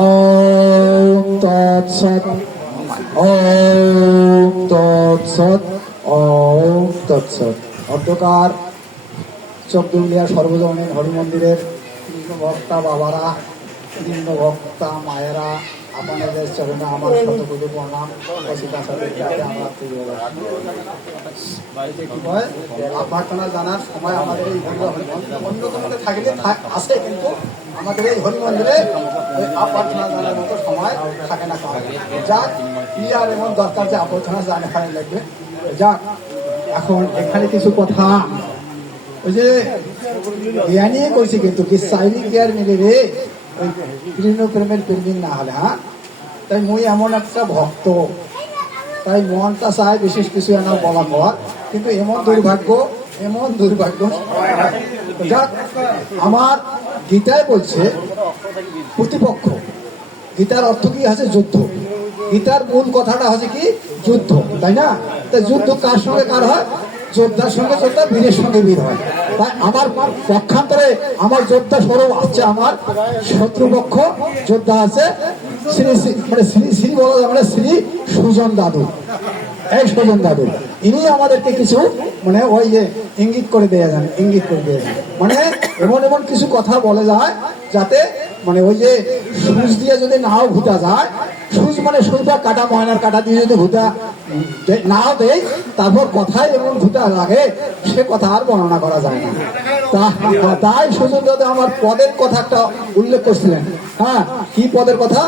ওম তৎসৎ। ওম তৎসৎ। ওম তৎসৎ। অন্ধকার চকদুলিয়া সর্বজনীন হরি মন্দিরের কৃষ্ণ ভক্তা বাবারা, কৃষ্ণ ভক্তা মায়েরা, আপনাদের চরণে আমার শতকোটি প্রণাম। বাড়িতে কি হয় অভ্যর্থনা জানার সময় আমাদের এই অন্যতম থাকলে আছে, কিন্তু আমাদের এই হরি মন্দিরে অভ্যর্থনা জানার মতো সময় থাকে না। যাক, ক্লিয়ার এবং দরকার যে অভ্যর্থনা জানাখানে লাগবে। যাক, এখন এখানে কিছু কথা ওই যে ইয়া নিয়ে করছি, কিন্তু কি সাইনি কেয়ার মিলে রে ওই কৃষ্ণ প্রেমের প্রেমিক না হলে। হ্যাঁ, তাই মুই এমন একটা ভক্ত, তাই মনটা চায় বিশেষ কিছু এনা বলা হওয়ার, কিন্তু এমন দুর্ভাগ্য। যাক, আমার গীতায় বলছে প্রতিপক্ষ। গীতার অর্থ কি আছে? যুদ্ধ। গীতার মূল কথাটা হচ্ছে কি? যুদ্ধ, তাই না? তাই যুদ্ধ কার সঙ্গে কার হয়? যোদ্ধার সঙ্গে যোদ্ধা, বীরের সঙ্গে বীর হয়। তাই আমার পক্ষান্তরে আমার যোদ্ধা স্বরূপ আছে, আমার শত্রুপক্ষ যোদ্ধা আছে শ্রী শ্রী বলা যায় মানে শ্রী সুজন দাদু। এই সুজন দাদু ইনি আমাদেরকে কিছু মানে ওই যে ইঙ্গিত করে দেয়া যান, মানে এমন এমন কিছু কথা বলে যায় যাতে মানে ওই যে সুচ দিয়ে যদি নাও ভুতা যায়, সুচ মানে সুতা কাটা, ময়নার কাটা দিয়ে যদি ভুতা নাও দেয়, তারপর কথায় এমন ভুতা লাগে সে কথা আর বর্ণনা করা যায় না। তাই সুজন দাদু আমার পদের কথা একটা উল্লেখ করছিলেন। হ্যাঁ, কি পদের কথা?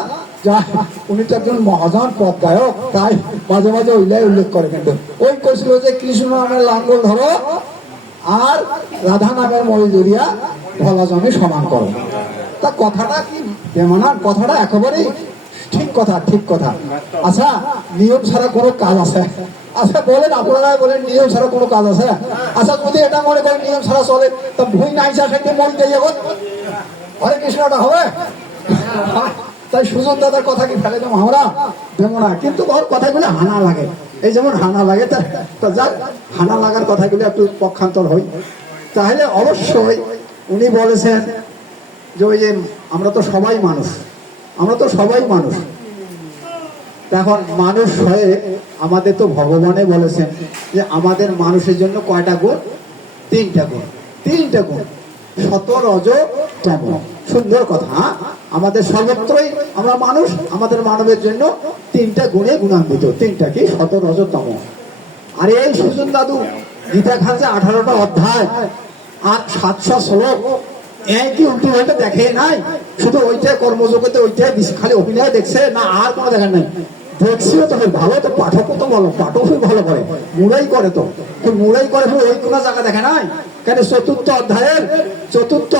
উনি তো একজন মহাজন পদ গায়ক, তাই মাঝে মাঝে ওইলাই উল্লেখ করে। কিন্তু ওই করছিল যে কৃষ্ণ নামের লাঙ্গল ধরো আর রাধা নামের মই জড়িয়া ভোলা জমি সমান করো। তা কথাটা কি বেমানান? কথাটা একেবারেই ঠিক কথা। আচ্ছা, নিয়ম ছাড়া কোনো কাজ আছে? আচ্ছা বলেন, আপনারা বলেন নিয়ম ছাড়া কোনো কাজ আছে? আচ্ছা, যদি এটা মনে করেন নিয়ম ছাড়া চলে, তা ভুই নাইসা সাইতে মই দিয়ে এখন হরে কৃষ্ণটা হবে? তাই সুজন দাদার কথা কি ফেলে দেবো আমরা? দেবো না, কিন্তু ওর কথাগুলো হানা লাগে। এই যেমন হানা লাগে, তা যাক, হানা লাগার কথাগুলো একটু পক্ষান্তর হই। তাহলে অবশ্যই উনি বলেছেন যে ওই যে আমরা তো সবাই মানুষ। এখন মানুষ হয়ে আমাদের তো ভগবানে বলেছেন যে আমাদের মানুষের জন্য কয়টা গুণ? তিনটা গুণ, সত রজ তম। সুন্দর কথা। আমাদের সর্বত্রই আমরা মানুষ, আমাদের মানবের জন্য তিনটা গুণে গুণান্বিত। তিনটা কি? সত রজ তম। আর এই সুজন দাদু গীতা খাচ্ছে 18টা অধ্যায় আর 700 শ্লোক, একই উল্টো হয়ে দেখে নাই। শুধু ওইটাই কর্মজগতে ওইটাই খালি অভিনয় দেখছে না, আর কোনো দেখার নাই। দেখছিও তো ভালো, তো পাঠকও তো বলো, পাঠকই ভালো করে, মুড়াই করে তো মুড়াই করে, ওই কোনো জায়গা দেখে নাই কেন? চতুর্থ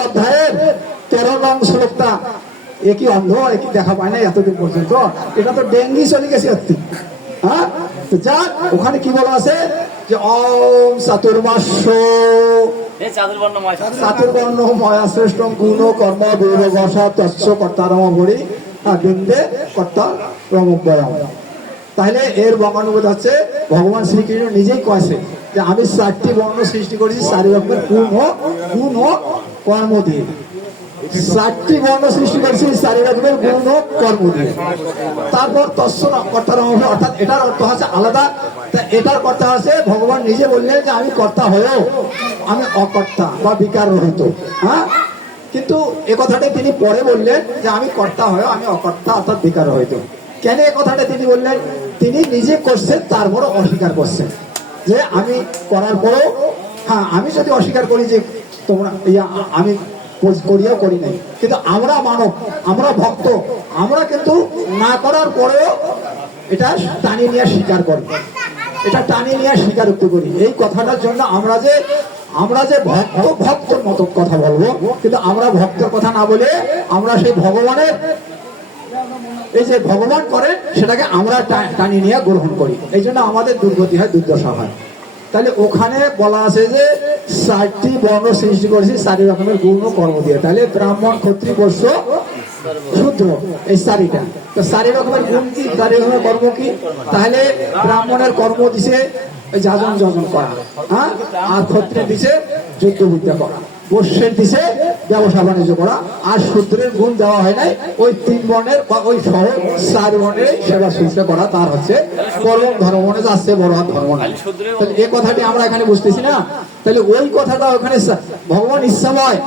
অধ্যায়ের 13 নং শ্লোকটা একই অন্ধ, একই দেখা পায় না এতদিন পর্যন্ত। এটা তো ডেঙ্গি চলে গেছে। হ্যাঁ, যাক, ওখানে কি বলা আছে যে ওম চাতুর্মাস্য চাতুর্বর্ণময় শ্রেষ্ঠ গুণ কর্ম দূরবসা তস্য কর্তারম ভরি বৃন্দে কর্তা রমব্যয়ম। তাহলে এর বঙ্গানুবাদ হচ্ছে ভগবান শ্রীকৃষ্ণ নিজেই কয়েছে যে আমি 4টি বর্ণ সৃষ্টি করেছি 4 রকমের গুণ ও কর্ম দিয়ে। 4টি বর্ণ সৃষ্টি করেছি 4 রকমের গুণ ও কর্ম দিয়ে। তারপর তস্য কর্তারম, অর্থাৎ এটার অর্থ হচ্ছে আলাদা। এটার কথা আছে ভগবান নিজে বললেন যে আমি কর্তা হয়েও আমি অকর্তা বা বিকার রহিত। হ্যাঁ, কিন্তু এ কথাটা তিনি পরে বললেন যে আমি কর্তা হয়েও আমি অকর্তা অর্থাৎ বিকার রহিত। কেন এ কথাটা তিনি বললেন? তিনি নিজে করছেন, তারপরও অস্বীকার করছেন যে আমি করার পরেও, হ্যাঁ, আমি যদি অস্বীকার করি যে তোমরা আমি করিয়াও করি নাই, কিন্তু আমরা মানব, আমরা ভক্ত, আমরা কিন্তু না করার পরেও এটা টানি নিয়ে স্বীকার করি, এটা টানি নিয়ে স্বীকারোক্তি করি। এই কথাটার জন্য আমরা যে ভক্তর মতো কথা বলবো, কিন্তু আমরা ভক্তের কথা না বলে আমরা সেই ভগবানের, এই যে ভগবান করেন সেটাকে আমরা টানি নিয়ে গ্রহণ করি। এই জন্য আমাদের দুর্গতি হয়, দুর্দশা হয়। তাহলে ওখানে বলা আছে যে 4টি বর্ণ সৃষ্টি করেছি 4 রকমের গুণ ও কর্ম দিয়ে। তাহলে ব্রাহ্মণ, ক্ষত্রিয়, বৈশ্য, শূদ্র, এই 4টা। তো 4 রকমের গুণ কি, 4 রকমের কর্ম কি? তাহলে ব্রাহ্মণের কর্ম দিছে যাজন যজন করা, হ্যাঁ, আর ক্ষত্রিয় দিছে যুদ্ধ বিদ্যা করা। বর্ষের দিছে ব্যবসা বাণিজ্য করা, আর শূদ্রের গুণ দেওয়া হয় নাই। ওই 3 বর্ণের বা ওই সহ 4 বর্ণের সেবা শুশ্রূষা করা, তার হচ্ছে পরম ধর্ম মনে যাচ্ছে, বড় ধর্ম নাই। তাহলে এই কথাটি আমরা এখানে বুঝতেছি না। তাহলে ওই কথাটা ওখানে ভগবান ইচ্ছাময়,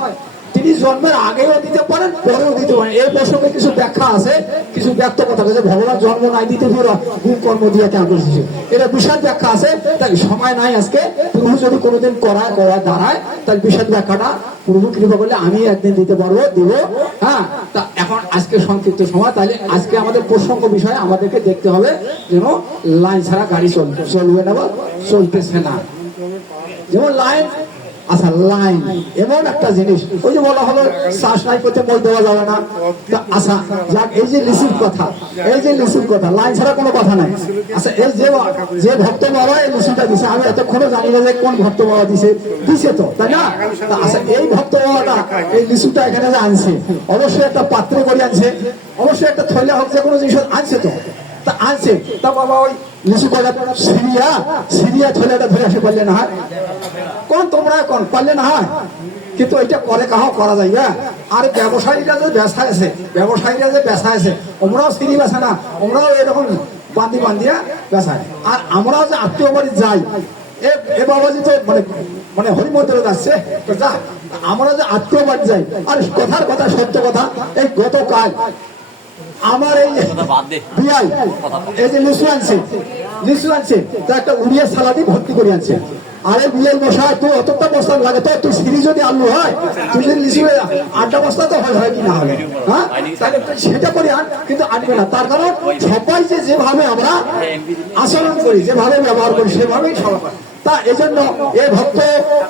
তিনি জন্মের আগেও দিতে পারেন, পরেও দিতে পারেন। এই প্রসঙ্গে কিছু ব্যাখ্যা আছে, কিছু ব্যক্ত কথা আছে। ভগবান জন্ম নাই দিতে পুরো গুণ কর্ম দিয়ে কেন করেছে, এটা বিশাল ব্যাখ্যা আছে। তাই সময় নাই আজকে। প্রভু যদি কোনোদিন করা দাঁড়ায়, তাহলে বিশাল ব্যাখ্যাটা প্রভু কৃপা করলে আমি একদিন দিতে পারবো, দিব। হ্যাঁ, তা এখন আজকে সংক্ষিপ্ত সময়, তাহলে আজকে আমাদের প্রসঙ্গ বিষয়ে আমাদেরকে দেখতে হবে যেন লাইন ছাড়া গাড়ি চলবে না বা চলতেছে না। যেমন লাইন, আচ্ছা লাইন এমন একটা জিনিস, ওই যে বলা হলো শ্বাস নাই করতে মই দেওয়া যাবে না। আচ্ছা যাক, এই যে লিসির কথা, এই যে লিসির কথা, লাইন ছাড়া কোনো কথা নাই। আচ্ছা এই যে ভক্ত বাবা এই লিসিটা দিছে, আমি এতক্ষণও জানি না যে কোন ভক্ত বাবা দিছে তো, তাই না? আচ্ছা এই ভক্ত বাবাটা এই লিসুটা এখানে যে আনছে, অবশ্যই একটা পাত্র করে আনছে, অবশ্যই একটা থৈলা হোক, যে কোনো জিনিস আনছে তো, তা আনছে। তা বাবা ওই লিচু কলা সিরিয়া থৈলাটা ধরে আসে পারলে না হয় কোন, তোমরা কোন পারলে না হয়, কিন্তু এটা করে কাহ করা যায় না। আর ব্যবসায়ীরা যে ব্যবসা আছে, ওমরাও সিঁড়ি বেসা না, ওমরাও এরকম বান্দিয়া বেসায়। আর আমরাও যে আত্মীয় বাড়ি যাই, এ বাবাজি তো মানে হরিমন্দিরে যাচ্ছে, আমরা যে আত্মীয় বাড়ি যাই, আর কথার কথা সত্য কথা, এই গতকাল আমার এই বিয়াই এই যে লিচু আনছে, তা একটা উড়িয়া সালাদি ভর্তি করে আনছে। আরে বিয়ের বসা তুই অতটা বস্তা লাগে তো, তুই সিঁড়ি যদি আলু হয়, তুই যদি লিচু 8টা বস্তা তো হয় কি না হবে, হ্যাঁ? তাহলে সেটা করে আন, কিন্তু আনবে না। তার কারণ সবাই যেভাবে আমরা আচরণ করি, যেভাবে ব্যবহার করি, সেভাবেই সবাই। তা এই জন্য এ ভক্ত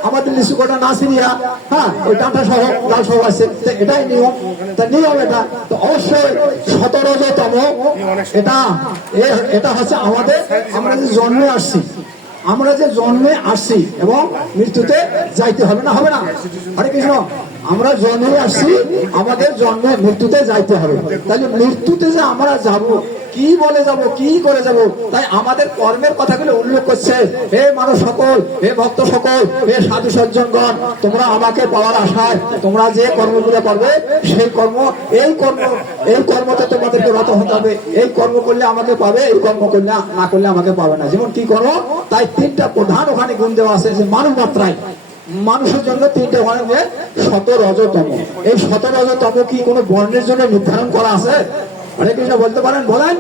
আমাদের লিচু কটা না সিরিয়া, হ্যাঁ, ওই ডাঁটা সহ ডাল সহ আছে, এটাই নিয়ম। তা নিয়ম এটা তো অবশ্যই 17তম, এটা হচ্ছে আমাদের, আমরা যে জন্মে আসছি এবং মৃত্যুতে যাইতে হবে না, হবে না? হরে কৃষ্ণ, আমরা জন্মে আসছি, আমাদের জন্মে মৃত্যুতে যাইতে হবে। তাহলে মৃত্যুতে যে আমরা যাব, কি বলে যাব, কি করে যাব, তাই আমাদের কর্মের কথাগুলো উল্লেখ করছে। হে মানুষ সকল, হে ভক্ত সকল, হে সাধু সজ্জনগণ, তোমরা আমাকে পাওয়ার আশায় তোমরা যে কর্মগুলো করবে, সেই কর্মতে তোমাদেরকে রত হতে হবে। এই কর্ম করলে আমাকে পাবে, এই কর্ম করলে না করলে আমাকে পাবে না। যেমন কি কর্ম, তাই 3টা প্রধান ওখানে গুণ দেওয়া আছে, যে মানব মাত্রায় মানুষের জন্য 3টে ওখানে, যে 17তম। এই 17তম কি কোনো বর্ণের জন্য নির্ধারণ করা আছে? হরে কৃষ্ণ, বলতে পারেন, বলেন।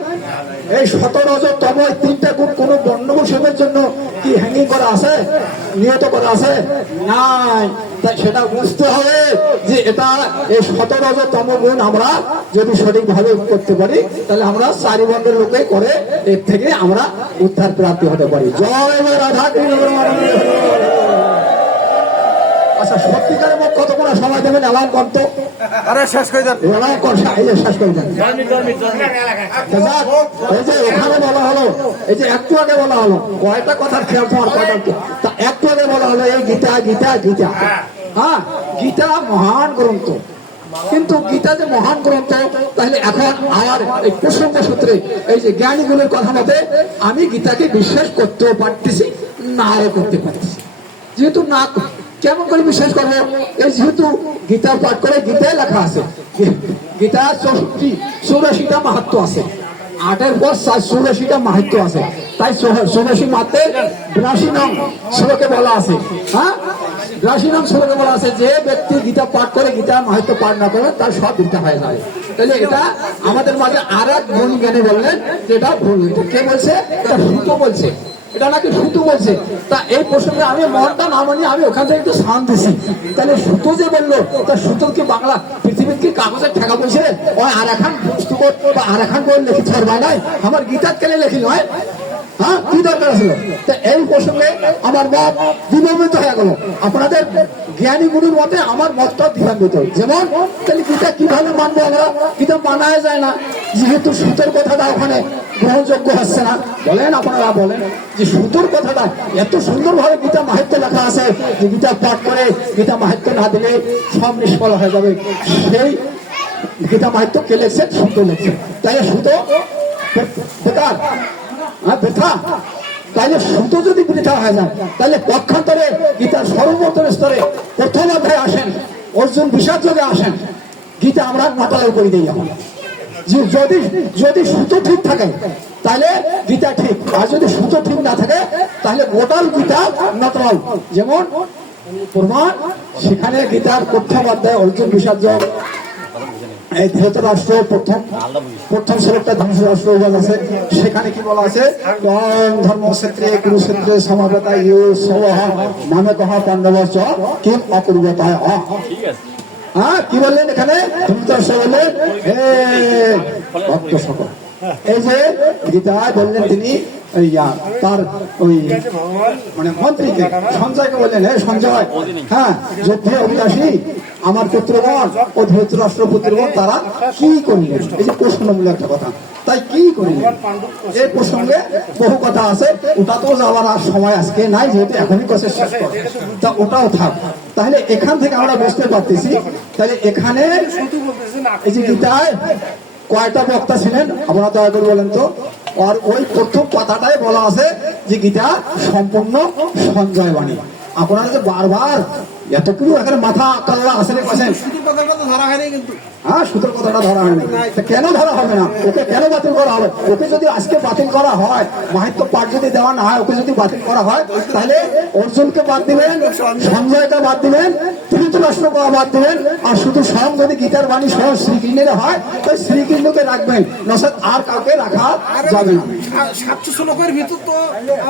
এই 17তম 3টা গুণ কোন বর্ণবৈষম্যের জন্য কি হ্যাঙ্গিং করা আছে, নিয়ত করা আছে? নাই। তাই সেটা বুঝতে হবে যে এটা এই 17তম গুণ আমরা যদি সঠিকভাবে করতে পারি, তাহলে আমরা 4 বর্ণের লোকে করে এর থেকে আমরা উদ্ধার প্রাপ্তি হতে পারি। জয় রাধা কৃষ্ণ। আচ্ছা সত্যিকারের মত কতক্ষণ সময় দেবেন? এলাম করতো, আরে শেষ করে দেন, শেষ করে দেন। এই যে ওখানে বলা হলো, এই যে একটু আগে বলা হলো, কয়টা কথার খেয়াল তোমার, কয়টা তা একটু আগে বলা হলো এই গীতা, হ্যাঁ, গীতা মহান গ্রন্থ। কিন্তু গীতা যে মহান গ্রন্থ, তাহলে এখন আমার এই প্রসঙ্গ সূত্রে এই যে জ্ঞানীগুলোর কথা মতে আমি গীতাকে বিশ্বাস করতেও পারতেছি, নাও করতে পারতেছি। যেহেতু না, কেমন করে বিশ্বাস করবো? এই যেহেতু গীতা পাঠ করে, গীতায় লেখা আছে, গীতা 84টা মাহাত্ম্য আছে, 8-এর পর 84টা মাহাত্ম্য আছে। তাই 84 মাহাত্ম্যের 82 নং শ্লোকে বলা আছে, হ্যাঁ, 82 নং শ্লোকে বলা আছে, যে ব্যক্তি গীতা পাঠ করে, গীতা মাহাত্ম্য পাঠ না করে, তার সব গীতা হয়ে যায়। তাহলে এটা আমাদের মাঝে আর এক গুণী জ্ঞানী বললেন যেটা ভুল। কে বলছে? এটা সুতো বলছে, এটা নাকি সুতো বলছে। তা এই প্রসঙ্গে আমি মনটা না মানি, আমি ওখান থেকে একটু শান্ত দিছি। তাহলে সুতো যে বললো, তা সুতো কি বাংলা পৃথিবীর কি কাগজের ঠেকা বলছে? ওই আর এখন পুস্তক বা আর এখন বই লেখি ছড়বা নাই, আমার গীতার কেলে লেখি নয়, হ্যাঁ, কি দরকার ছিল? এই প্রসঙ্গে আমার মত দ্বিধান্বিত হয়ে গেল। আপনাদের জ্ঞানী গুরুর মতে আমার মতটা দ্বিধান্বিত। যেমন তাহলে গীতা কিভাবে মানবো আমরা? গীতা মানায় যায় না, যেহেতু সুতোর কথাটা ওখানে গ্রহণযোগ্য হচ্ছে না। বলেন, আপনারা বলেন যে সুতোর কথাটা এত সুন্দরভাবে গীতা মাহাত্ম্য লেখা আছে, যে গীতা পাঠ করে গীতা মাহাত্ম্য না দিলে সব নিষ্ফল হয়ে যাবে। সেই গীতা মাহাত্ম্য কে লেখছেন? সুতো লেখছেন। তাই সুতো বেকার, বৃথা, তাহলে সুতো যদি বৃথা হয়ে যায়, তাহলে পক্ষান্তরে গীতার সর্বপ্রথম স্তরে প্রথম অধ্যায়ে আসেন অর্জুন বিষাদ যদি আসেন, গীতা আমরা নতলায় করে দিই। এখন যদি যদি সুতো ঠিক থাকে তাহলে গীতা ঠিক, আর যদি সুতো ঠিক না থাকে তাহলে গোটাল গীতা নতলাল। যেমন প্রমাণ সেখানে গীতার প্রথম অধ্যায় অর্জুন বিষাদ এই ধৃতরাষ্ট্র প্রথম শ্লোকটা ধৃতরাষ্ট্র আছে, সেখানে কি বলা আছে? ধর্মক্ষেত্রে কুরুক্ষেত্রে সমাবেতা ইউ সবহ মানে কহা পাণ্ডবশ্চ কিম অকুর্বতায়। হ্যাঁ, কি বললেন এখানে? ধৃতরাষ্ট্র বললেন হে ভক্ত সকল, এই যে গীতায় বললেন তিনি তার ওই মানে মন্ত্রীকে সঞ্জয়কে বললেন, হে সঞ্জয়, হ্যাঁ যুদ্ধে অভিলাষী আমার পুত্রগণ ও ধৃতরাষ্ট্র পুত্রগণ তারা কি করিলেন? এই যে প্রশ্নমূলক একটা কথা, তাই কি করিলেন এই প্রসঙ্গে বহু কথা আছে, ওটা তো যাওয়ার আর সময় আজকে নাই, যেহেতু এখনই কথা শেষ করে, তা ওটাও থাক। তাহলে এখান থেকে আমরা বুঝতে পারতেছি, তাহলে এখানে এই যে গীতায় কয়টা বক্তা ছিলেন আপনারা দয়া করে বলেন তো? আর ওই প্রথম কথাটাই বলা আছে যে গীতা সম্পূর্ণ সঞ্জয় বাণী। আপনারা যে বারবার এতটুকু এখানে মাথা কাল্লা আসলে পাচ্ছেন, ধরা হয়নি কিন্তু। হ্যাঁ, সুতোর কথাটা ধরা হয়নি, কেন ধরা হবে না? ওকে কেন বাতিল করা হবে? ওকে যদি আজকে বাতিল করা হয়, মাহিত্য পাঠ যদি দেওয়া না হয়, ওকে যদি বাতিল করা হয়, তাহলে অর্জুনকে বাদ দিবেন, সঞ্জয়কে বাদ দিবেন, ধৃতরাষ্ট্রকে বাদ দিবেন, আর শুধু স্বয়ং যদি গীতার বাণী স্বয়ং শ্রীকৃষ্ণের হয়, তাই শ্রীকৃষ্ণকে রাখবেন, নচেত আর কাউকে রাখা যাবে না। 700 শ্লোকের ভিতর তো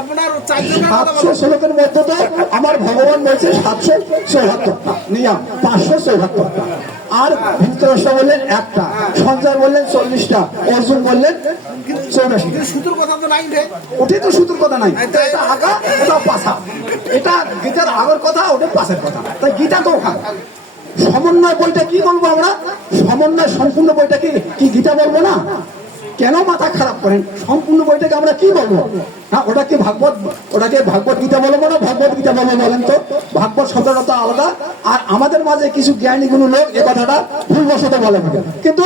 আপনার 700 শ্লোকের মধ্যে তো আমার ভগবান বলছে 774টা, নিয়ম 574টা, আর ধৃতরাষ্ট্র বললেন একটা, সঞ্জয় বললেন 40টা, অর্জুন বললেন 84টা। সুতোর কথা তো নাই রে, ওটাই তো সুতোর কথা নাই, এটা আগা ওটা পাছা, এটা গীতার আগের কথা, ওটা পাশের কথা, তাই গীতা তো ওখানে। সমন্বয় বইটা কি বলবো আমরা? সমন্বয় সম্পূর্ণ বইটা কি গীতা বলবো না? কেন মাথা খারাপ করেন? সম্পূর্ণ বইটাকে আমরা কি বলবো? হ্যাঁ, ওটাকে ভাগবত, ওটাকে ভাগবত গীতা বলবো না ভগবত গীতা বলবো বলেন তো? ভাগবত শব্দটা তো আলাদা, আর আমাদের মাঝে কিছু জ্ঞানী গুলো লোক এ কথাটা ভুলবশত বলে থাকে, কিন্তু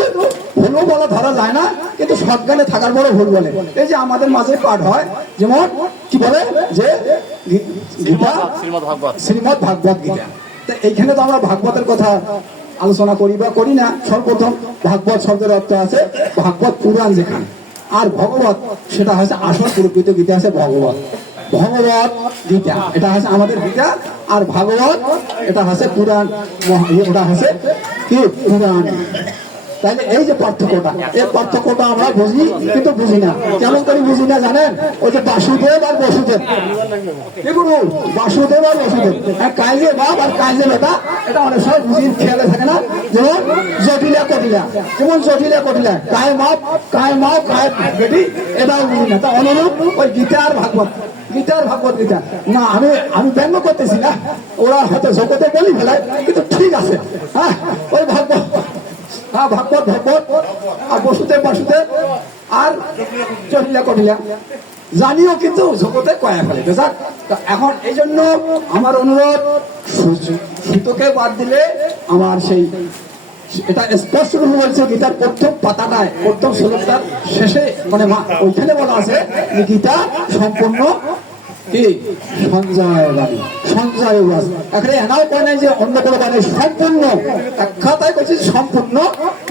ভুলও বলা ধরা যায় না, কিন্তু সজ্ঞানে থাকার পরে ভুল বলে। এই যে আমাদের মাঝে পাঠ হয়, যেমন কি বলে যে গীতা শ্রীমদ ভাগবত গীতা, এইখানে তো আমরা ভাগবতের কথা আলোচনা করি বা করি না। সর্বপ্রথম ভাগবত শব্দের অর্থ আছে ভাগবত পুরাণ যেখানে, আর ভগবত সেটা হচ্ছে আসল প্রকৃত গীতা আছে ভগবত, ভগবত গীতা এটা হচ্ছে আমাদের গীতা, আর ভাগবত এটা হচ্ছে পুরাণ, ওটা হচ্ছে কি পুরাণ। তাইলে এই যে পার্থক্যটা, এই পার্থক্যটা আমরা বুঝি কিন্তু বুঝি না। কেমন করে বুঝি না জানেন? ওই যে বাসুদেব আর বসুদেব, বাসুদেব আর বসুদেব, কাজে বাপ আর কাজে বেটা, এটা অনেক সময় বুঝি খেয়ালে থাকে না। যেমন জটিলা কটিলা, যেমন জটিলা কটিলা, কায় মাপ কায় বেটি, এটাও বুঝি না। তা অনুরূপ ওই গীতা আর ভাগবত, গীতা আর ভাগবত গীতা না, আমি ব্যঙ্গ করতেছি না, ওরা হয়তো জগতে বলি ফেলায়, কিন্তু ঠিক আছে। হ্যাঁ, ওই ভাগবত, হ্যাঁ ভাগবত আর বসুদেব আর জটিলা কটিলা জানিও, কিন্তু জগতে কয়া ফেলে। এখন এই জন্য আমার অনুরোধ, সুতোকে বাদ দিলে আমার সেই এটা স্পষ্ট রূপে বলছে গীতার প্রথম পাতাটায়, প্রথম শ্লোকটার শেষে, মানে ওইখানে বলা আছে গীতা সম্পূর্ণ কি সঞ্জয় বাণী, সঞ্জয় বাস। এখানে এনাও কয় নাই যে অন্য কোনো বাণী, সম্পূর্ণ এক খাতায় করছি সম্পূর্ণ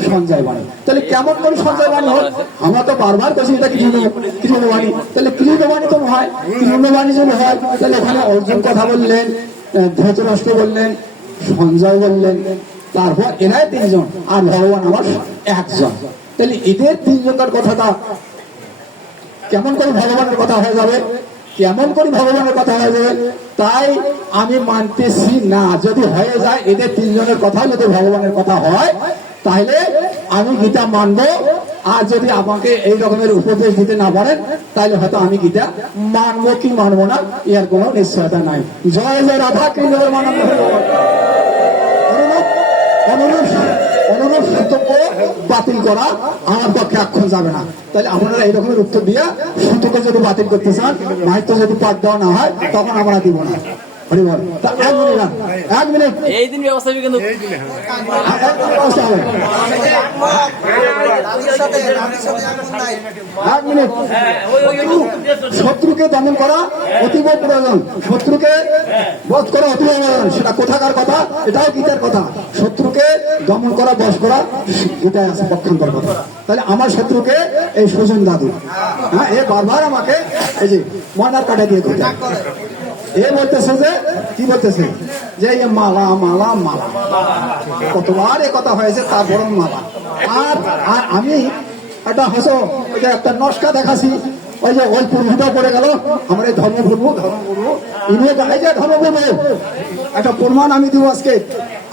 সঞ্জয় বাণী। তাহলে কেমন করে সঞ্জয় বাণী হয়? আমরা তো বারবার করছি এটা কৃষ্ণ বাণী, তাহলে কৃষ্ণ বাণী তো হয়, কৃষ্ণ বাণী যদি হয়, তাহলে এখানে অর্জুন কথা বললেন, ধৃতরাষ্ট্র বললেন, সঞ্জয় বললেন, তারপর এরাই 3 জন, আর ভগবান আমার 1 জন। তাহলে এদের 3 জনের কথাটা কেমন করে ভগবানের কথা হয়ে যাবে? কেমন করে ভগবানের কথা হয়ে যাবে? তাই আমি মানতেছি না। যদি হয়ে যায় এদের 3 জনের কথা যদি ভগবানের কথা হয়, তাহলে আমি গীতা মানবো। আর যদি আমাকে এই রকমের উপদেশ দিতে না পারেন, তাহলে হয়তো আমি গীতা মানবো কি মানবো না, এর কোনো নিশ্চয়তা নাই। জয় জয় রাধা কৃষ্ণের মানব অনুরূপ সূতক বাতিল করা আমার পক্ষে এখন যাবে না। তাহলে আপনারা এই রকমের উত্তর দিয়ে সূতকে যদি বাতিল করতে চান, মাহিত্য যদি পাঠ দেওয়া না হয়, তখন আমরা দিব না। হরিবল। তা 1 মিনিট এই দিন ব্যবস্থা হবে, কিন্তু এক মিনিট, শত্রুকে দমন করা অতীব প্রয়োজন, শত্রুকে বধ করা অতীব প্রয়োজন। সেটা কোথাকার কথা? এটাও গীতার কথা। শত্রুকে দমন করা, বধ করা গীতায় আছে, পক্ষান্তর কথা। তাহলে আমার শত্রুকে এই সুজন দাদু, হ্যাঁ, এ বারবার আমাকে এই যে ময়নার কাটা দিয়ে দিতে, এ বলতেছে যে কি বলতেছে যে মালা মালা মালা, কতবার এ কথা হয়েছে, তারপর মালা। আর আর আমি একটা হয়তো ওই যে একটা নস্কা দেখাছি, ওই যে ওই প্রভুটা পড়ে গেল, আমার এই ধর্মপ্রভু ইনিও এই যে ধর্মপ্রভু, একটা প্রমাণ আমি দিব আজকে।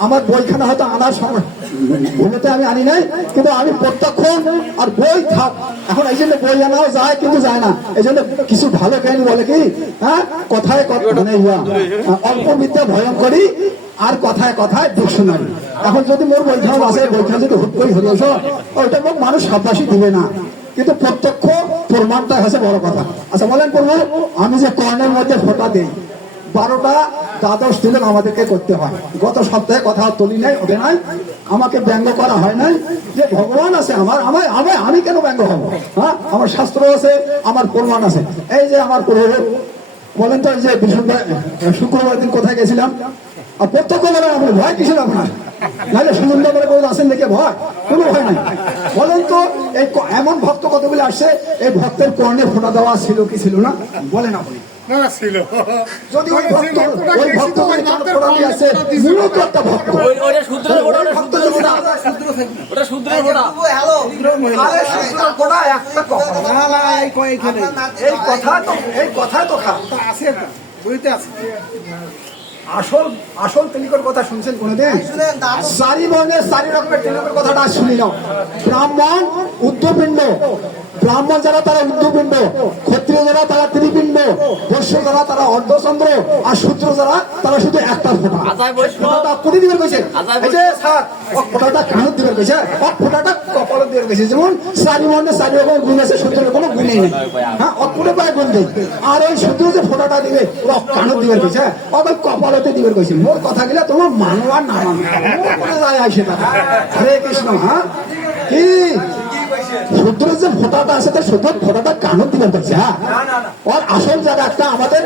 আমার বইখানা হয়তো আনার সময় ভুলেতে আমি আনি নাই, কিন্তু আমি প্রত্যক্ষ আর বই থাক এখন, এই জন্য বই আনাও যায় কিন্তু যায় না। এই জন্য কিছু ভালো জ্ঞানী বলে কি, হ্যাঁ, কথায় মানে অল্প বিদ্যা ভয়ঙ্করী আর কথায় কথায় ডিকশনারি। এখন যদি মোর বইখান আছে, বইখান যদি হুট করে হরিয়েছ, ওইটা মোক মানুষ সাব্বাসী দিবে না, কিন্তু প্রত্যক্ষ প্রমাণটা হচ্ছে বড় কথা। আচ্ছা বলেন প্রভু, আমি যে কর্ণের মধ্যে ফোঁটা দিই, 12টা দ্বাদশ তিলক আমাদেরকে করতে হয়। গত সপ্তাহে কথা তুলি নাই, ওঠে নাই, আমাকে ব্যঙ্গ করা হয় নাই যে ভগবান আছে আমার, আমি কেন ব্যঙ্গ হবো? হ্যাঁ, আমার শাস্ত্র আছে, আমার প্রমাণ আছে। এই যে আমার প্রভু বলেন তো, এই যে শুক্রবার দিন কোথায় গেছিলাম? আর প্রত্যক্ষ বলেন, আপনি ভয় কিসের আপনার? নাহলে সুন্দর করে কেউ আসেন দেখে ভয়, কোনো ভয় নাই। বলেন তো, এই এমন ভক্ত কতগুলো আসছে, এই ভক্তের কর্ণে ফোঁটা দেওয়া ছিল কি ছিল না? বলেন আপনি। যদি ওই ভক্ত আছে, মূলত একটা ভক্ত, এই কথা তো আছে, বইতে আছে। আসল তিলকের কথা শুনছেন কোনদিন? 4 বর্ণের 4 রকমের তিলকের কথাটা শুনি নাও। ব্রাহ্মণ উদ্ধপিণ্ড, ব্রাহ্মণ যারা তারা উদ্ধপিণ্ড, ক্ষত্রিয় যারা তারা ত্রিপিণ্ড, বৈশ্য যারা তারা অর্ধচন্দ্র, আর শূদ্র যারা তারা শুধু একটা ফোঁটা। ফোঁটাটা কোটি দিবের কইছে, এই যে স্যার ফোঁটাটা কানত দিবের কইছে, ফোঁটাটা কপালত দিবের কইছে। যেমন 4 বর্ণের 4 রকমের গুণ আছে, শূদ্রের কোনো গুণই নেই, হ্যাঁ, অপুরে পায় গুণ দেয়। আর ওই শূদ্র যে ফোঁটাটা দিবে, ওরা কানত দিবের কইছে, ওই কপালতে দিবের কইছে। মোর কথা গেলে তোমার মানো আর না মানো করে যায় আসে টাকা। হরে কৃষ্ণ। হ্যাঁ, কি শূদ্রের যে ফোঁটাটা আছে, তার শুদ্ধ ফোঁটাটা কানত দিবেন কইছে। হ্যাঁ, ওর আসল জায়গা একটা আমাদের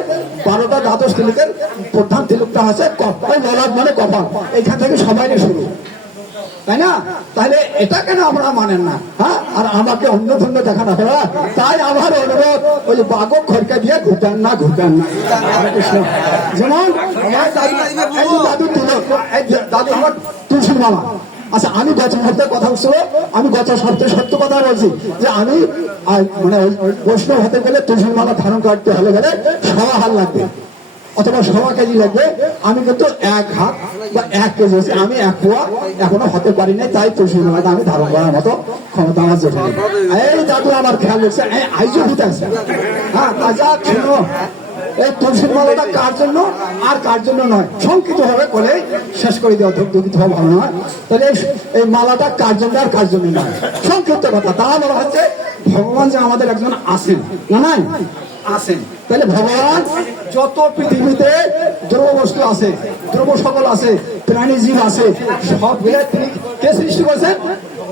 12টা দ্বাদশ তিলকের প্রধান তিলকটা আছে ওই ললাট মানে কপাল, এইখান থেকে সবাই শুরু, তাই না? তাহলে এটা কেন আপনারা মানেন না? হ্যাঁ, আর আমাকে অন্য ধন্য দেখানো হবে, তাই আমার অনুরোধ, ওই বাগক খড়কা দিয়ে ঘুরতেন না, ঘুরতেন না। যেমন দাদু তিলক, দাদু আমার তুলসীর মামা। আচ্ছা, আমি গত সপ্তাহে কথা উঠছিল, আমি গত সপ্তাহে সত্য কথা বলছি যে আমি মানে বৈষ্ণব হতে গেলে তুলসীর মালা ধারণ করতে হলে গেলে 1.5 হাত লাগবে, অথবা 1.5 কেজি লাগবে। আমি কিন্তু 1 হাত বা 1 কেজি হচ্ছে, আমি 1 পোয়া এখনো হতে পারি নাই, তাই তুলসী মালাটা আমি ধারণ করার মতো ক্ষমতা আমার জোটে। এই দাদু আমার খেয়াল রাখছে, আইজো হতে আছে। হ্যাঁ, তাজা শুনো, এই তুলসীর মালাটা কার জন্য আর কার জন্য নয়, সংক্ষিপ্ত ভাবে করে শেষ করে দেওয়া দুঃখিত হওয়া ভালো নয়। তাহলে এই মালাটা কার জন্য আর কার জন্য নয়, সংক্ষিপ্ত কথা। তা বলা হচ্ছে ভগবান যে আমাদের একজন আছেন, না নাই আছেন। তাহলে ভগবান যত পৃথিবীতে দ্রব্য বস্তু আছে, দ্রব্য সকল আছে, প্রাণী জীব আছে, সব মিলে তিনি কে সৃষ্টি করেছেন?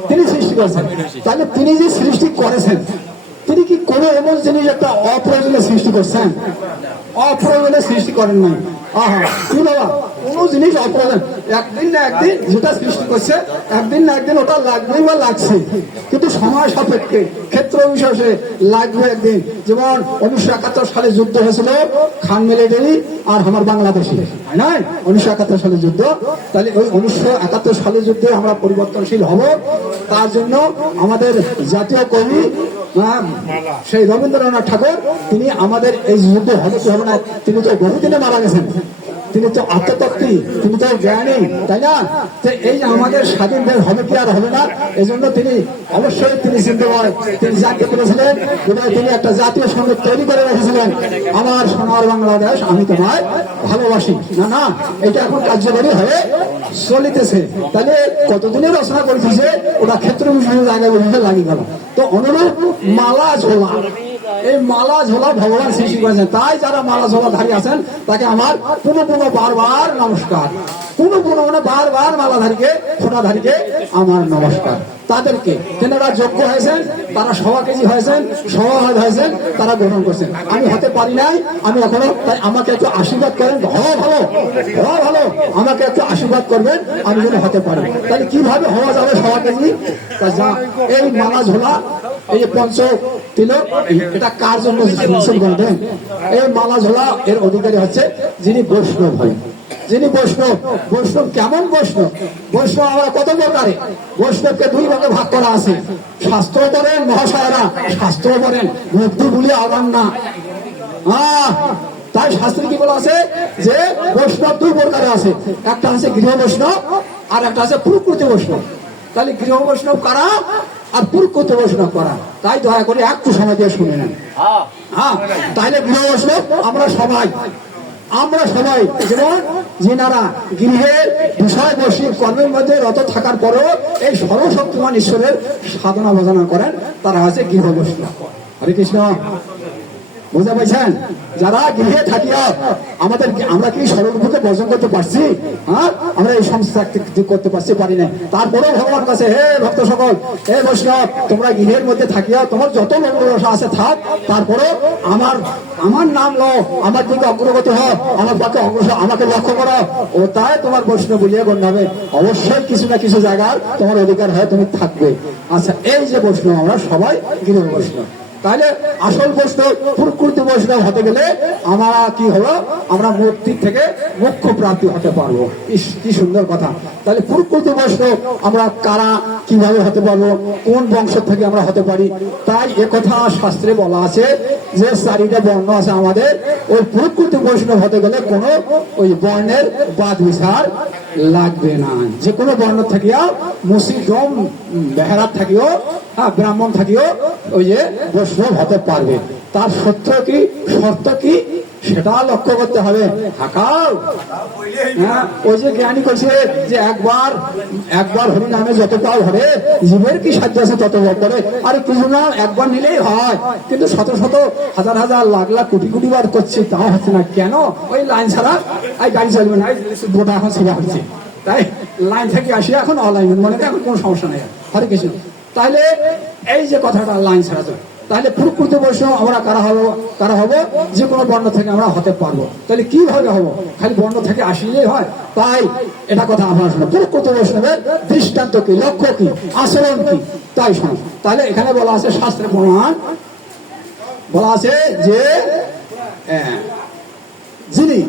তিনি সৃষ্টি করেছেন। তাহলে তিনি যে সৃষ্টি করেছেন, তিনি কি কোনো এমন জিনিস একটা অপ্রয়োজনে সৃষ্টি করছেন? অপ্রয়োজনে সৃষ্টি করেন নাই। আহা, কি বাবা, কোনো জিনিস অপ্রয়োজন, একদিন না একদিন যেটা সৃষ্টি করছে, একদিন না একদিন ওটা লাগবেই বা লাগছে, কিন্তু সময় সাপেক্ষে, ক্ষেত্র বিশেষে লাগবে একদিন। যেমন 1971 সালে যুদ্ধ হয়েছিল খান মিলিটারি আর আমার বাংলাদেশে, তাই না? 1971 সালে যুদ্ধ। তাহলে ওই 1971 সালে যুদ্ধে আমরা পরিবর্তনশীল হব, তার জন্য আমাদের জাতীয় কবি সেই রবীন্দ্রনাথ ঠাকুর, তিনি আমাদের এই যুদ্ধ হবে কি হবে না, তিনি তো বহুদিনে মারা গেছেন, তিনি তো আত্মতত্ত্বী, তিনি তো জ্ঞানী, তাই না? তো এই আমাদের স্বাধীন দেশ হবে কি আর হবে না, এই জন্য তিনি অবশ্যই তিনি চিন্তা করেন, তিনি জানতে পেরেছিলেন, তিনি একটা জাতীয় সঙ্গীত তৈরি করে রেখেছিলেন, আমার সোনার বাংলাদেশ আমি তোমায় ভালোবাসি। না না, এটা এখন কার্যকরী হয়ে চলিতেছে। তাহলে কতদিনের রচনা করেছে, ওটা ক্ষেত্র বিষয়ে জায়গা বিষয়ে লাগিয়ে গেল। তো অনুরূপ মালা ঝোলা, এই মালা ঝোলা ভগবান সৃষ্টি করেছেন। তাই যারা মালা ঝোলা ধারী আছেন, তাকে আমার পুনঃ বারবার নমস্কার। পুনঃ মানে বারবার মালাধারীকে, ফোঁটাধারীকে আমার নমস্কার। তাদেরকে তেনারা যোগ্য হয়েছেন, তারা সভা কেজি হয়েছেন, সভাবাদ হয়েছেন, তারা গ্রহণ করছেন। আমি হতে পারি নাই, আমি এখনো, তাই আমাকে একটু আশীর্বাদ করেন, হওয়া ভালো, হওয়া ভালো, আমাকে একটু আশীর্বাদ করবেন, আমি যেন হতে পারি। তাহলে কিভাবে হওয়া যাবে সভা কেজি? এই মালা ঝোলা, এই যে পঞ্চ তিলক, এটা কার জন্য বলবেন? এই মালা ঝোলা এর অধিকারী হচ্ছে যিনি বৈষ্ণব হয়, যিনি বৈষ্ণব। বৈষ্ণব কেমন বৈষ্ণব? বৈষ্ণব আমরা কত প্রকারে? বৈষ্ণবকে দুই ভাগে ভাগ করা আছে। শাস্ত্র বলেন মহাশয়রা, শাস্ত্র বলেন, বুদ্ধি বলি আবার না। তাই শাস্ত্রে কি বলা আছে যে বৈষ্ণব দুই প্রকারে আছে, একটা আছে গৃহ বৈষ্ণব আর একটা আছে প্রকৃতি বৈষ্ণব। তাহলে গৃহ বৈষ্ণব কারা আর প্রকৃতি বৈষ্ণব করা, তাই দয়া করে একটু সময় দিয়ে শুনে নেন। তাইলে গৃহ বৈষ্ণব আমরা সবাই, আমরা সবাই যেমন যিনারা গৃহের বিষয় বসির কর্মের মধ্যে রত থাকার পরেও এই সর্বশক্তিমান ঈশ্বরের সাধনা ভজনা করেন, তারা হচ্ছে গৃহ বৈষ্ণব। হরে কৃষ্ণ, বুঝতে পারছেন? যারা গৃহে থাকিয়া আমাদের, আমরা কি সর্বভূকে বর্জন করতে পারছি? আমরা এই সমস্ত করতে পারছি, পারি না। তারপরেও ভগবান কাছে, হে ভক্ত সকল, হে বৈষ্ণব, তোমরা গৃহের মধ্যে থাকিয়া তোমার যত মঙ্গলরসা আছে থাক, তারপরেও আমার নাম লো, আমার দিকে অগ্রগতি হোক, আমার পক্ষে অগ্রসর, আমাকে লক্ষ্য করো, ও তাই তোমার বৈষ্ণব বলিয়া গণ্য হবে। অবশ্যই কিছু না কিছু জায়গার তোমার অধিকার হয়, তুমি থাকবে। আচ্ছা, এই যে বৈষ্ণব আমরা সবাই গৃহ বৈষ্ণব। তাহলে আসল বৈষ্ণব, প্রকৃতি বৈষ্ণব হতে গেলে আমরা কি হলো? আমরা মূর্তি থেকে মোক্ষ প্রাপ্তি হতে পারবো। কি সুন্দর কথা! তাহলে প্রকৃতি বৈষ্ণব আমরা কারা, কিভাবে হতে পারবো, কোন বংশ থেকে আমরা হতে পারি? তাই একথা শাস্ত্রে বলা আছে যে 4টা বর্ণ আছে আমাদের। ওই প্রকৃতি বৈষ্ণব হতে গেলে কোনো ওই বর্ণের বাদ বিচার লাগবে না। যে কোনো বর্ণ থাকিও, মুসলিম বেহারাত থাকিও, ব্রাহ্মণ থাকিও, ওই যে বৈষ্ণব হতে পারবে। তার সত্য কি, শর্ত কি, সেটা লক্ষ্য করতে হবে। হাকাল ওই যে জ্ঞানী করছে যে একবার হরি নামে যত পাও হরে, জীবের কি সাধ্য আছে তত করে। আরে কিছু না, একবার নিলেই হয়, কিন্তু শত শত হাজার হাজার লাখ লাখ কোটি কোটি বার করছি, তাও হচ্ছে না। কেন? ওই লাইন ছাড়া এই গাড়ি চলবে না, গোটা এখন সেবা হচ্ছে। তাই লাইন থেকে আসি, এখন অনলাইন মনে এখন কোনো সমস্যা নেই। হরে কৃষ্ণ। তাহলে এই যে কথাটা লাইন ছাড়া যায়, তাহলে প্রকৃতি বৈষ্ণব আমরা কারা হবো? যে কোনো বর্ণ থেকে আমরা হতে পারবো। তাহলে কিভাবে হবো? খালি বর্ণ থেকে আসলেই হয়? তাই এটা কথা আপনার শোনো। প্রকৃতি বৈষ্ণবের দৃষ্টান্ত কি, লক্ষ্য কি, আচরণ কি, তাই শোনো। তাহলে এখানে বলা আছে, শাস্ত্রে প্রমাণ বলা আছে যে যিনি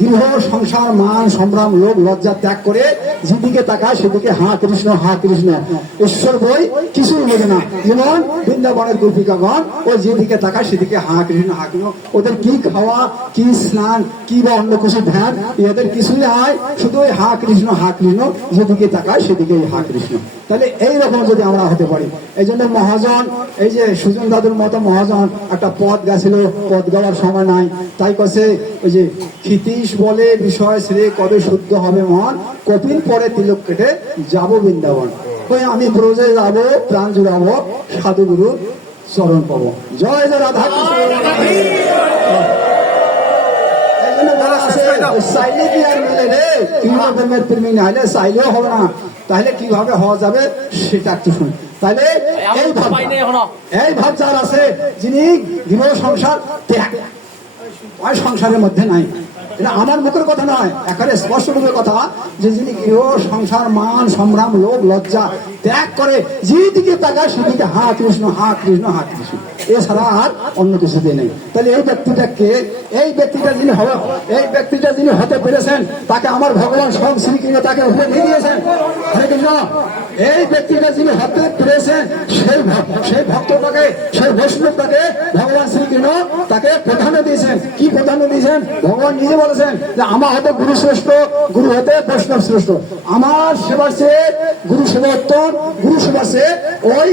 গৃহ সংসার মান সংগ্রাম লোক লজ্জা ত্যাগ করে যেদিকে তাকায় সেদিকে হা কৃষ্ণ হা কৃষ্ণ, ঈশ্বর বই কিছুই বোঝে না। যেমন বৃন্দাবনের গোপিকাগণ, ও যেদিকে তাকায় সেদিকে হা কৃষ্ণ হা কৃষ্ণ। ওদের কি খাওয়া, কি স্নান, কি বা অন্য কিছু ধ্যান, এদের কিছুই হয়, শুধু ওই হা কৃষ্ণ হা কৃষ্ণ, যেদিকে তাকায় সেদিকে হা কৃষ্ণ। তাহলে এইরকম যদি আমরা হতে পারি, এই জন্য মহাজন, এই যে সুজন দাদুর মতো মহাজন একটা পদ গেছিল, পদ গাওয়ার সময় নাই, তাই কাছে ওই যে ক্ষিতীশ বলে বিষয় শ্রে কবে শুদ্ধ হবে মন, কপিল পরে তিলক কেটে যাব বৃন্দাবন। ওই আমি ব্রজে যাবো, প্রাণ জুড়াবো, সাধুগুরু চরণ পাবো। জয় জয় রাধা কৃষ্ণ। চাইলে কি আর মিলে রে? কৃষ্ণ প্রেমের প্রেমী না হলে চাইলেও হবে না। তাহলে কিভাবে হওয়া যাবে সেটা একটু শুন। তাহলে এই ভাব যার আছে, যিনি গৃহ সংসার ত্যাগ, ওই সংসারের মধ্যে নাই। এটা আমার মুখের কথা নয়, একেবারে স্পষ্ট রূপের কথা, যে যিনি গৃহ সংসার মান সংগ্রাম লোভ লজ্জা ত্যাগ করে যেদিকে তাকায় সেদিকে হা কৃষ্ণ হা কৃষ্ণ হা কৃষ্ণ, এছাড়া আর অন্য কিছুতে নেই। তাহলে এই ব্যক্তিটাকে, এই ব্যক্তিটা যিনি হবে, এই ব্যক্তিটা যিনি হতে পেরেছেন, তাকে আমার ভগবান স্বয়ং শ্রীকৃষ্ণ তাকে উপরে দিয়ে দিয়েছেন। হরে কৃষ্ণ। এই ব্যক্তিটা যিনি হতে পেরেছেন, সেই ভক্তটাকে, সেই বৈষ্ণবটাকে ভগবান শ্রীকৃষ্ণ তাকে প্রাধান্য দিয়েছেন। কি প্রাধান্য দিয়েছেন? ভগবান নিজে বলেছেন যে আমার হতে গুরু শ্রেষ্ঠ, গুরু হতে বৈষ্ণব শ্রেষ্ঠ। আমার সেবার চেয়ে গুরু সেবা উত্তম, গুরু সেবার চেয়ে ওই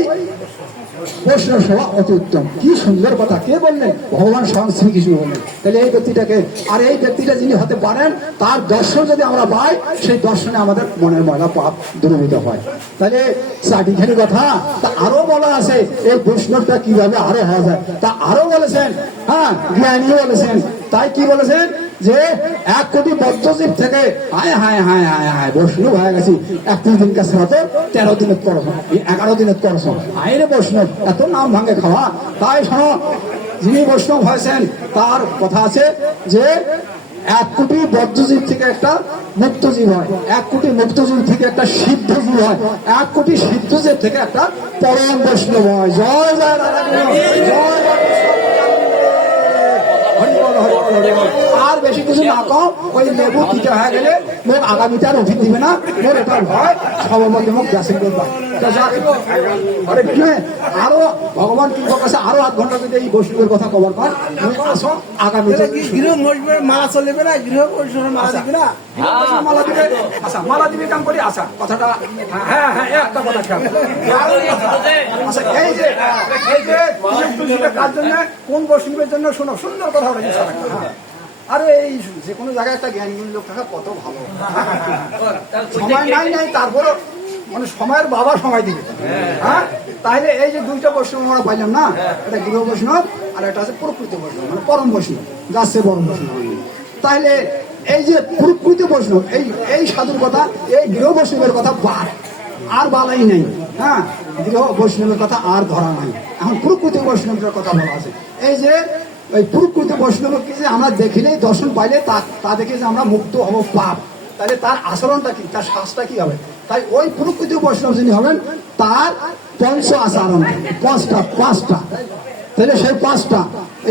বৈষ্ণব সেবা অতি উত্তম। কি সুন্দর কথা! কে বললেন? ভগবান স্বয়ং শ্রীকৃষ্ণ বললেন। তাহলে এই ব্যক্তিটাকে, আর এই ব্যক্তিটা যিনি হতে পারেন, তার দর্শন যদি আমরা পাই, সেই দর্শনে আমাদের মনের ময়লা পাপ দূরীভূত হয়। তাহলে চাটিখানি কথা তা আরো বলা আছে, এই বৈষ্ণবটা কিভাবে আরো হওয়া যায় তা আরো বলেছেন। জ্ঞানী বলেছেন। তাই কি বলেছেন? যে 1 কোটি বদ্ধজীব থেকে হায় হায় হায় হায় হায় বৈষ্ণব হয়ে গেছি 31 দিন কাছে হতো 13 দিনের করস 11 দিনের করস আইরে বৈষ্ণব এত নাম ভাঙে খাওয়া। তাই শোনো, যিনি বৈষ্ণব হয়েছেন তার কথা আছে যে 1 কোটি বদ্ধজীব থেকে একটা মুক্তজীব হয়, 1 কোটি মুক্তজীব থেকে একটা সিদ্ধজীব হয়, 1 কোটি সিদ্ধজীব থেকে একটা পরম বৈষ্ণব হয়। জয় জয় রাধা কৃষ্ণ, জয় জয় কৃষ্ণ। হরি বল, হরি বল, হরি বল। আর বেশি কিছু না কম, ওই লেবু পিঠে হয়ে গেলে মোর আগামীতে আর উঠি দিবে না, মোর এটা ভয় সর্বমধ্যে মুখ গ্যাসিং করবা। হরে কৃষ্ণ। আরো ভগবান কৃপা কাছে আরো 8 ঘন্টা যদি এই বৈষ্ণবের কথা কভার কর, তুমি আসো আগামীতে গৃহ মহিষের মালা চলবে না, গৃহ মহিষের মালা দিবে না, মালা দিবে। আচ্ছা মালা দিবে কাম করি। আচ্ছা কথাটা হ্যাঁ হ্যাঁ একটা কথা খেয়াল। আচ্ছা এই যে তুলসীটা কার জন্য, কোন বৈষ্ণবের জন্য শোনো, সুন্দর কথা বলেছে। আরে এই যে কোনো জায়গায় একটা জ্ঞানগুলি লোক থাকা কত ভালো। সময় নাই তারপরে মানে সময়ের বাবা সময় দিবে। হ্যাঁ তাহলে এই যে 2টা বৈষ্ণব আমরা পাইলাম না, এটা গৃহ বৈষ্ণব আর একটা আছে প্রকৃত বৈষ্ণব, মানে পরম বৈষ্ণব, যাচ্ছে পরম বৈষ্ণব। তাহলে এই যে প্রকৃত বৈষ্ণব, এই সাধুর কথা, এই গৃহ বৈষ্ণবের কথা আর বালাই নেই। হ্যাঁ গৃহ বৈষ্ণবের কথা আর ধরা নাই, এখন প্রকৃত বৈষ্ণবের কথা বলা আছে। এই যে ওই প্রকৃত বৈষ্ণবকে যে আমরা দেখিলেই দর্শন পাইলে তা দেখে যে আমরা মুক্ত হব পাপ, তাহলে তার আচরণটা কি, তার শ্বাসটা কি হবে? তাই ওই প্রকৃত বৈষ্ণব যিনি হবেন তার পঞ্চ আচরণ পাঁচটা। তাহলে সেই 5টা,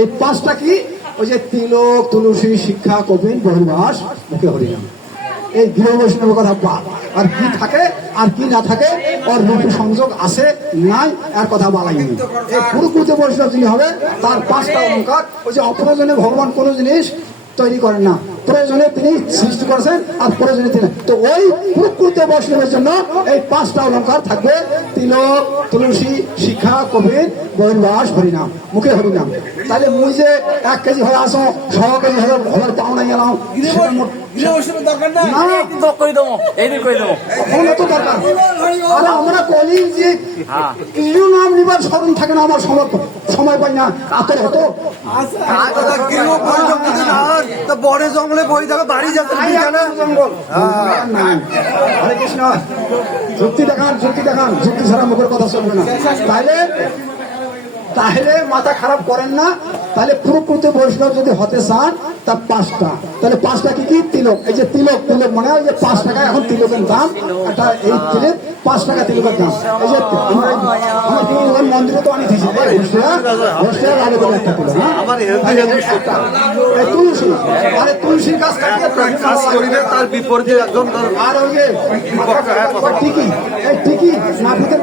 এই 5টা কি? ওই যে তিলক, তুলসী, শিক্ষা, কপিল, বহির্বাস, মুখে হরিনাম। এই গৃহ বৈষ্ণবের কথা বাদ। আর কি থাকে আর কি না থাকে, ওর রূপ সংযোগ আছে নাই আর কথা বলাই নেই। এই প্রকৃত বৈষ্ণব যিনি হবে তার 5টা অলঙ্কার। ওই যে অপ্রয়োজনে ভগবান কোনো জিনিস তৈরি করেন না, প্রয়োজনে তিনি সৃষ্টি করেছেন আর প্রয়োজনে তিনি। তো ওই প্রকৃত বৈষ্ণবের জন্য এই 5টা অলঙ্কার থাকবে: তিলক, তুলসী, শিক্ষা, কবির, বহির্বাস, হরিনাম, মুখে হরিনাম। তাহলে মুই যে 1 কেজি হয়ে আসো, 100 কেজি হয়ে ঘর পাওনা গেলাম, গৃহ বৈষ্ণবের দরকার না, না করে দেবো, এই দিন করে দেবো। এখন তো দরকার। আরে আমরা কলি যে কিছু নাম নিবার স্মরণ থাকে না, আমার সময় পাই না। আতর হতো বনে জঙ্গলে বই যাবে, বাড়ি যাচ্ছে জঙ্গল। হরে কৃষ্ণ। যুক্তি দেখান, যুক্তি ছাড়া মুখের কথা চলবে না। তাহলে মাথা খারাপ করেন না। তাহলে প্রকৃত বৈষ্ণব যদি হতে চান তার 5টা। তাহলে 5টা কি? তিলক। এই যে তিলক মানে ওই যে 5 টাকা এখন তিলকের দাম, একটা এই তিলের 5 টাকা তিলকের দাম। এই যে আমার মন্দিরে তো অনেক দিয়েছে একটা তিলক। তুলসী, আরে তুলসীর কাজ কাটিয়ে তার বিপরীতে একদম। আর ওই যে টিকি, এই টিকি নাপিতের